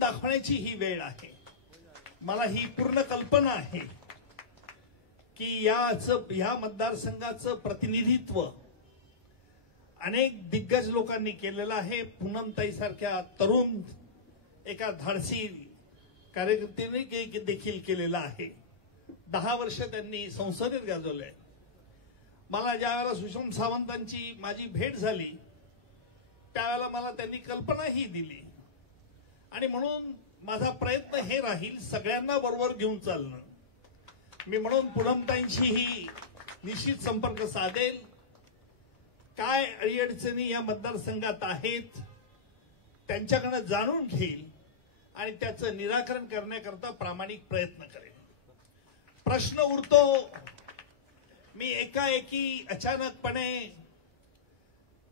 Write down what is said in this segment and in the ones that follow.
दाखवण्याची ही वेळ आहे। मला ही पूर्ण कल्पना आहे की या मतदारसंघाचं प्रतिनिधित्व अनेक दिग्गज लोकांनी केलेलं आहे। पूनमताई सारख्या तरुण एका धाडसी कार्यकर्त्याने देखील केलेलं आहे। 10 वर्ष त्यांनी संसदेत गाजवले। मला ज्यावेळेला सुषमा सावंतांची माझी भेट झाली त्यावेळेला मला त्यांनी कल्पना ही दिली आणि म्हणून माझा प्रयत्न हे राहील सगळ्यांना बरोबर घेऊन चालणं। मी म्हणून पूनमताईंशीही निश्चित संपर्क साधेल। काय अडीअडचणी या मतदारसंघात आहेत त्यांच्याकडे जाणून घेईल आणि त्याचं निराकरण करण्याकरता प्रामाणिक प्रयत्न करेन। प्रश्न उरतो, मी एकाएकी अचानकपणे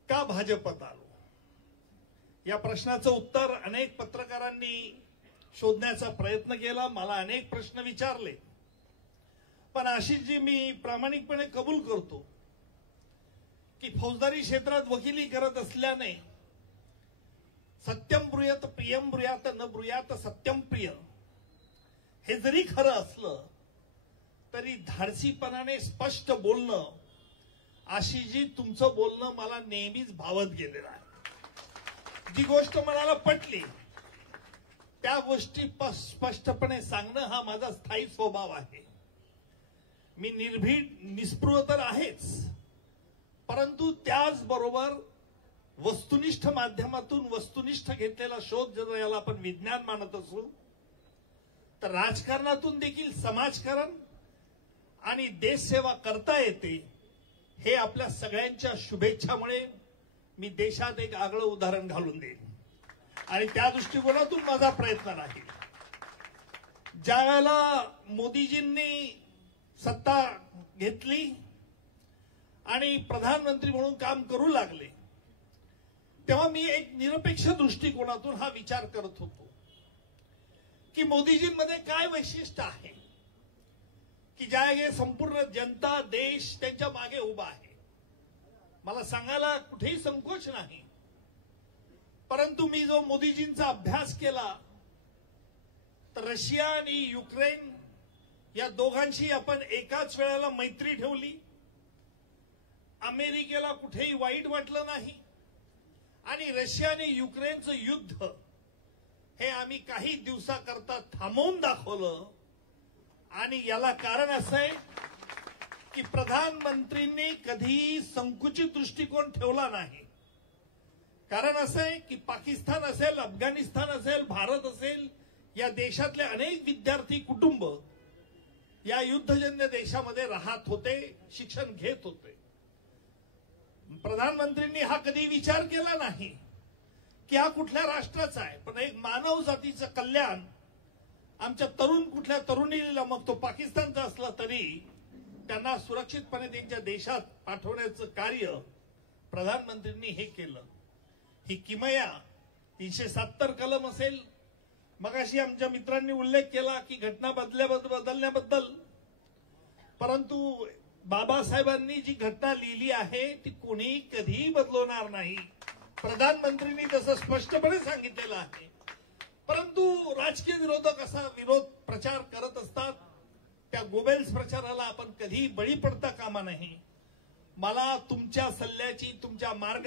का भाजपत आलो? या प्रश्नाचं उत्तर अनेक पत्रकारांनी शोधण्याचा प्रयत्न केला। मला अनेक प्रश्न विचारले, पण आशिषजी मी प्रामाणिकपणे कबूल करतो की फौजदारी क्षेत्रात वकिली करत असल्याने सत्यम ब्रूयात प्रियम ब्रूयात न ब्रूयात सत्यम प्रिय हे जरी खरं असलं तरी धाडसीपणाने स्पष्ट बोलणं, आशिषजी तुमचं बोलणं मला नेहमीच भावत गेलेलं आहे। जी गोष्ट मनाला पटली त्या गोष्टी स्पष्टपणे सांगणं हा माझा स्थायी स्वभाव आहे। मी निर्भीड निस्पृह तर आहेच, परंतु त्याचबरोबर वस्तुनिष्ठ माध्यमातून वस्तुनिष्ठ घेतलेला शोध जर याला आपण विज्ञान मानत असू तर राजकारणातून देखील समाजकारण आणि देशसेवा करता येते हे आपल्या सगळ्यांच्या शुभेच्छामुळे मी देशात एक आगळं उदाहरण घालून देईन आणि त्या दृष्टिकोनातून माझा प्रयत्न राहील। ज्या वेळेला मोदीजींनी सत्ता घेतली आणि प्रधानमंत्री म्हणून काम करू लागले तेव्हा मी एक निरपेक्ष दृष्टिकोनातून हा विचार करत होतो की मोदीजींमध्ये काय वैशिष्ट्य आहे की ज्या संपूर्ण जनता देश त्यांच्या मागे उभा आहे। मला सांगायला कुठेही संकोच नाही, परंतु मी जो मोदीजींचा अभ्यास केला तर रशिया आणि युक्रेन या दोघांशी आपण एकाच वेळेला मैत्री ठेवली। अमेरिकेला कुठेही वाईट वाटलं नाही आणि रशिया आणि युक्रेनचं युद्ध हे आम्ही काही दिवसाकरता थांबवून दाखवलं आणि याला कारण असं आहे की प्रधानमंत्रींनी कधीही संकुचित दृष्टिकोन ठेवला नाही। कारण असं आहे की पाकिस्तान असेल, अफगाणिस्तान असेल, भारत असेल, या देशातले अनेक विद्यार्थी कुटुंब या युद्धजन्य देशामध्ये राहत होते, शिक्षण घेत होते। प्रधानमंत्रींनी हा कधी विचार केला नाही की हा कुठल्या राष्ट्राचा आहे, पण एक मानव जातीचं कल्याण आमच्या कुठल्या तरुणीला मग तो पाकिस्तानचा असला तरी त्यांना सुरक्षितपणे त्यांच्या देशात पाठवण्याचं कार्य प्रधानमंत्र्यांनी हे केलं। ही किमया 370 कलम असेल, मगाशी आमच्या मित्रांनी उल्लेख केला की घटना बदलण्याबद्दल, परंतु बाबासाहेबांनी जी घटना लिहिली आहे ती कोणी कधीही बदलवणार नाही। प्रधानमंत्र्यांनी तसं स्पष्टपणे सांगितलेलं आहे, परंतु राजकीय विरोधक असा विरोध प्रचार करत असतात। त्या गोबेल्स प्रचाराला आपण कधीही बळी पडता कामा नये। मला तुमच्या सल्ल्याची, तुमच्या मार्ग